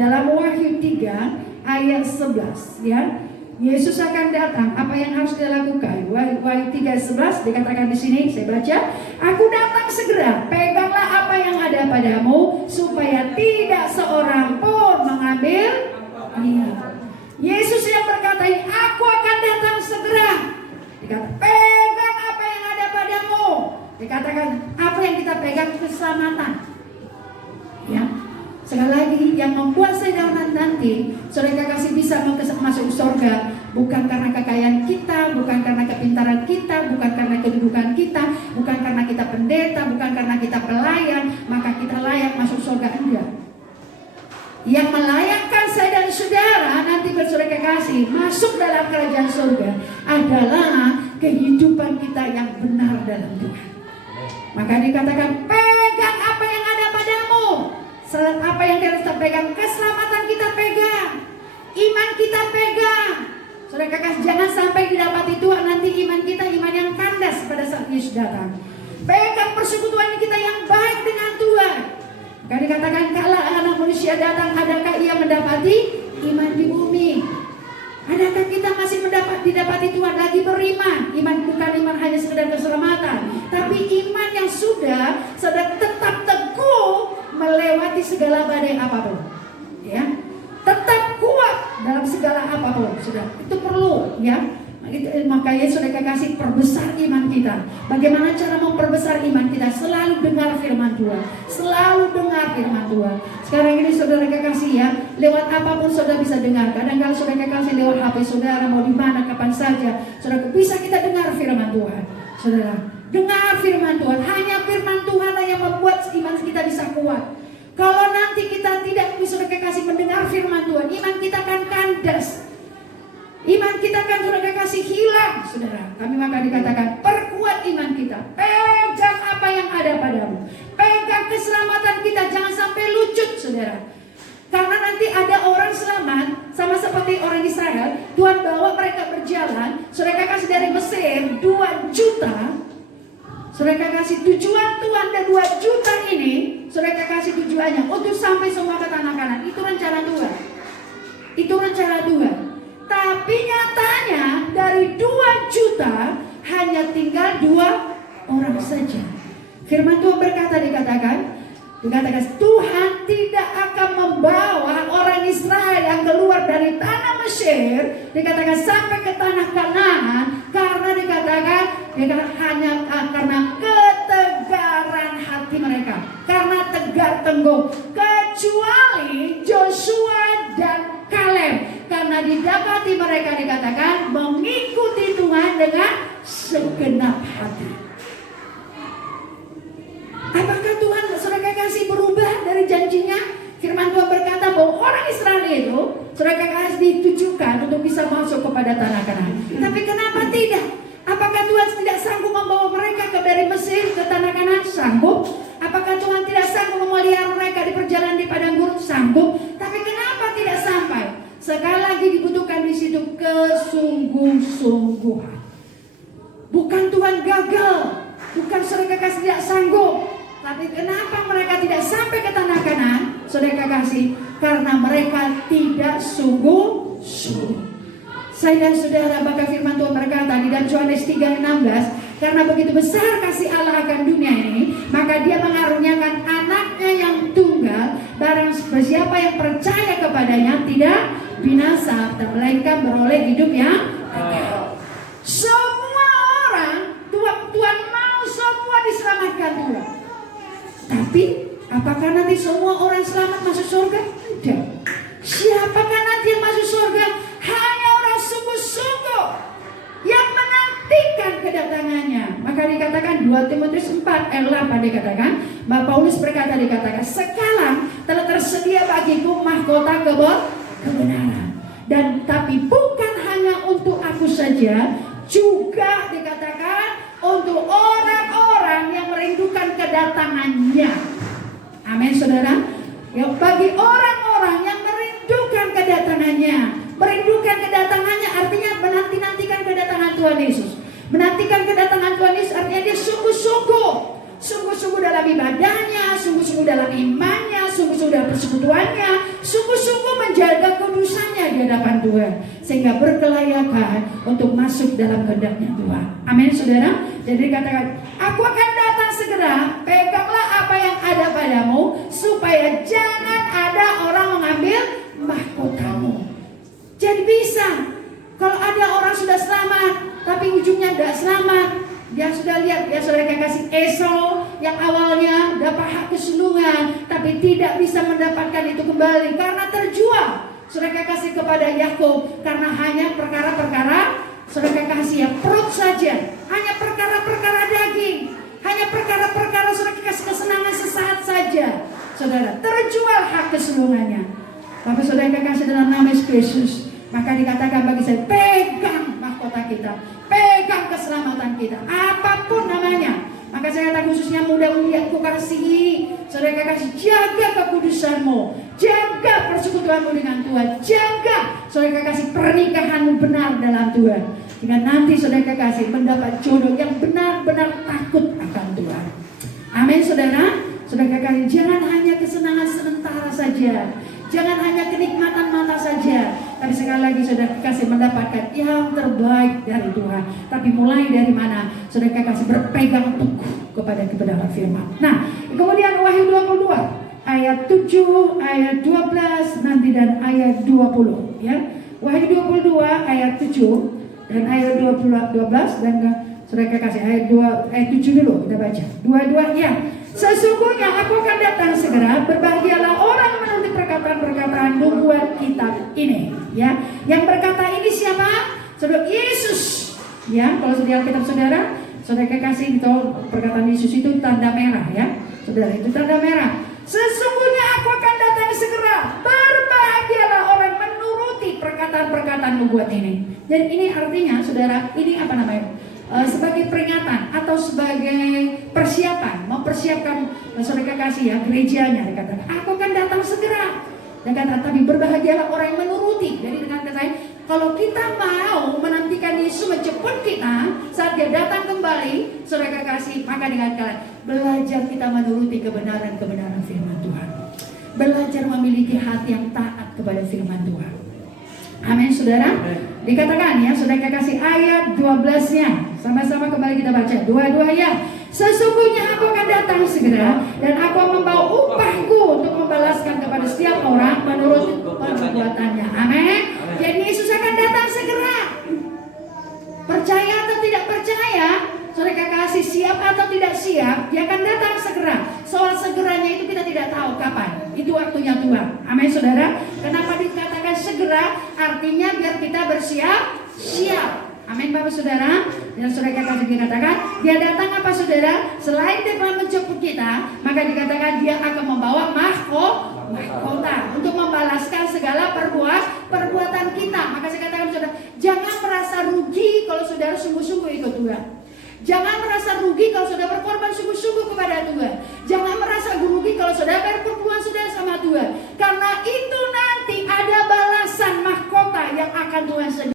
dalam Wahyu 3 ayat 11 ya. Yesus akan datang, apa yang harus dia lakukan? Wahyu 3:11 dikatakan di sini, saya baca, "Aku datang segera, peganglah apa yang ada padamu, supaya tidak seorang pun mengambil dia." Yesus yang berkata, "Aku akan datang segera." Dikatakan, pegang apa yang ada padamu. Dikatakan, apa yang kita pegang? Keselamatan. Ya. Sekali lagi, yang menguasai dalam nanti, saudara kasih bisa masuk surga, bukan karena kekayaan kita, bukan karena kepintaran kita, bukan karena kedudukan kita, bukan karena kita pendeta, bukan karena kita pelayan, maka kita layak masuk surga. Enggak. Yang melayakkan saya dan saudara nanti bersaudara kasih masuk dalam kerajaan surga adalah kehidupan kita yang benar dalam Tuhan. Maka dikatakan, pegang apa yang ada padamu. Apa yang kita pegang? Keselamatan kita pegang, iman kita pegang. Saudara kakak, jangan sampai didapati Tuhan nanti iman kita iman yang kandas pada saat Yesus datang. Pegang persekutuan kita yang baik dengan Tuhan. Maka dikatakan, kala anak manusia datang, adakah ia mendapati iman di bumi? Adakah kita masih didapati Tuhan lagi beriman? Iman bukan iman hanya sekedar keselamatan, tapi iman yang sudah tetap teguh melewati segala badai apapun, ya, tetap kuat dalam segala apapun, sudah itu perlu, ya. Makanya saudara kasih perbesar iman kita. Bagaimana cara memperbesar iman kita? Selalu dengar firman Tuhan, selalu dengar firman Tuhan. Sekarang ini saudara kasih ya, lewat apapun saudara bisa dengar. Kadang-kadang saudara kasih lewat HP saudara, mau di mana, kapan saja, saudara bisa kita dengar firman Tuhan. Saudara, dengar firman Tuhan. Hanya firman Tuhan yang membuat iman kita bisa kuat. Kalau nanti kita tidak bisa kasih mendengar firman Tuhan, iman kita akan kandas. Iman kita akan saudara kasih hilang, saudara. Kami maka dikatakan, perkuat iman kita. Pegang apa yang ada padamu. Pegang keselamatan kita, jangan sampai lucut, saudara. Karena nanti ada orang selamat, sama seperti orang Israel. Tuhan bawa mereka berjalan, saudara kasih dari Mesir 2 juta. Saudara kasih tujuan Tuhan dan 2 juta ini, saudara kasih tujuannya untuk sampai semua ke tanah Kanaan. Itu rencana Tuhan. Itu rencana Tuhan. Tapi nyatanya dari 2 juta hanya tinggal 2 orang saja. Firman Tuhan dikatakan Tuhan tidak akan membawa orang Israel yang keluar dari tanah Mesir, dikatakan sampai ke tanah Kanaan, karena dikatakan hanya karena ketegaran hati mereka, karena tegar tenggung, kecuali Joshua dan Kaleb. Karena didapati mereka dikatakan mengikuti Tuhan dengan segenap hati. Apakah Tuhan saudara kasih berubah dari janjinya? Firman Tuhan berkata bahwa orang Israel itu saudara kasih ditujukan untuk bisa masuk kepada tanah Kanaan. Tapi kenapa tidak? Apakah Tuhan tidak sanggup membawa mereka dari Mesir ke tanah Kanaan? Sanggup. Apakah Tuhan tidak sanggup memelihara mereka di perjalanan di padang gurun? Sanggup. Tapi kenapa tidak sampai? Sekali lagi dibutuhkan di situ kesungguh-sungguhan. Bukan Tuhan gagal, bukan saudara kasih tidak sanggup, tapi kenapa mereka tidak sampai ke tanah Kanaan? Saudara kasih, karena mereka tidak sungguh-sungguh. Saya dan saudara, maka firman Tuhan berkata di dalam Yohanes 3:16, karena begitu besar kasih Allah akan dunia ini, maka Dia mengaruniakan anaknya yang tunggal, barang siapa yang percaya kepadanya tidak binasa, melainkan beroleh hidup yang kekal. Semua orang Tuhan mau semua diselamatkan Tuhan. Tapi apakah nanti semua orang selamat masuk surga? Tidak. Siapakah nanti yang masuk surga? Hanya orang sungguh-sungguh yang menantikan kedatangannya. Maka dikatakan 2 Timotius 4 ayat 8 dikatakan, Paulus berkata dikatakan, sekarang telah tersedia bagiku mahkota kebenaran. Dan tapi bukan hanya untuk aku saja, juga dikatakan untuk orang-orang yang merindukan kedatangannya. Amin saudara. Ya, bagi orang-orang yang merindukan kedatangannya. Merindukan kedatangannya artinya menanti-nantikan kedatangan Tuhan Yesus. Menantikan kedatangan Tuhan Yesus artinya dia sungguh-sungguh. Sungguh-sungguh dalam ibadahnya, sungguh-sungguh dalam imannya, sungguh-sungguh sudah persekutuannya, sungguh-sungguh menjaga kudusannya di hadapan Tuhan, sehingga berkelayakan untuk masuk dalam kehendaknya Tuhan. Amin saudara. Jadi katakan, aku akan datang segera, peganglah apa yang ada padamu, supaya jangan ada orang mengambil mahkotamu. Jadi bisa, kalau ada orang sudah selamat, tapi ujungnya tidak selamat. Dia sudah lihat, ya saudara kasih Esau yang awalnya dapat hak kesulungan, tapi tidak bisa mendapatkan itu kembali karena terjual. Saudara kasih kepada Yakub karena hanya perkara-perkara saudara kasih ya perut saja, hanya perkara-perkara daging, hanya perkara-perkara saudara kasih kesenangan sesaat saja. Saudara terjual hak kesulungannya. Tapi saudara kasih dalam nama Yesus, maka dikatakan bagi saya, pegang mahkota kita, pegang keselamatan kita, apapun namanya. Maka saya kata khususnya mudah-mudahan ku kasihi, saudara kasih jaga kekudusanmu, jaga persekutuanmu dengan Tuhan, jaga saudara kasih pernikahanmu benar dalam Tuhan, sehingga nanti saudara kasih mendapat jodoh yang benar-benar takut akan Tuhan. Amin saudara. Saudara kasih jangan hanya kesenangan sementara saja, jangan hanya kenikmatan mata saja, tapi sekali lagi saudara kasih mendapatkan yang terbaik dari Tuhan. Tapi mulai dari mana? Saudara kasih berpegang teguh kepada kebenaran firman. Nah, kemudian Wahyu 22 ayat 7, ayat 12 nanti dan ayat 20 ya. Wahyu 22 ayat 7 dan ayat 12 dan saudara kasih ayat 7 dulu kita baca. Dua-duanya. Sesungguhnya aku akan datang segera, berbahagialah orang menuruti perkataan-perkataan nubuat kitab ini. Ya, yang berkata ini siapa? Saudara Yesus. Ya, kalau saudara kitab saudara kasih itu perkataan Yesus itu tanda merah ya. Saudara itu tanda merah. Sesungguhnya aku akan datang segera, berbahagialah orang menuruti perkataan-perkataan nubuat ini. Dan ini artinya saudara, ini apa namanya? Sebagai peringatan atau sebagai persiapan, mempersiapkan saudara kasih ya gerejanya. Dikatakan aku akan datang segera. Dan kata tapi berbahagialah orang yang menuruti. Jadi dengan kata lain, kalau kita mau menantikan Yesus menjemput kita saat dia datang kembali, saudara kasih, maka dengan kalian belajar kita menuruti kebenaran-kebenaran firman Tuhan. Belajar memiliki hati yang taat kepada firman Tuhan. Amin saudara. Dikatakan ya saudara kasih ayat 12-nya. Sama-sama kembali kita baca dua-duanya. Sesungguhnya aku akan datang segera, dan aku membawa upahku untuk membalaskan kepada setiap orang menurut perbuatannya. Amin. Jadi Yesus akan datang segera. Percaya atau tidak percaya, saudara kasih siap atau tidak siap, dia akan datang segera. Soal segeranya itu kita tidak tahu kapan. Itu waktunya Tuhan. Amin saudara. Kenapa dikatakan segera? Artinya biar kita bersiap-siap. Amin Bapak Saudara. Dan saudara kasih dikatakan dia datang apa saudara? Selain dia telah menjemput kita, maka dikatakan dia akan membawa mahkota untuk membalaskan segala perbuatan kita. Maka saya katakan saudara, jangan merasa rugi kalau saudara sungguh-sungguh ikut Tuhan. Jangan merasa rugi kalau saudara berkorban sungguh-sungguh